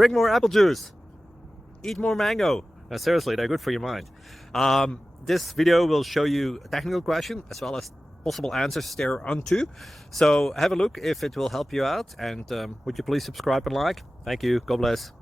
drink more apple juice, eat more mango. Seriously, they're good for your mind. This video will show you a technical question as well as possible answers thereunto. So have a look if it will help you out, and would you please subscribe and like? Thank you. God bless.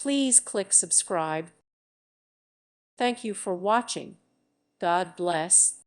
Please click subscribe. Thank you for watching. God bless.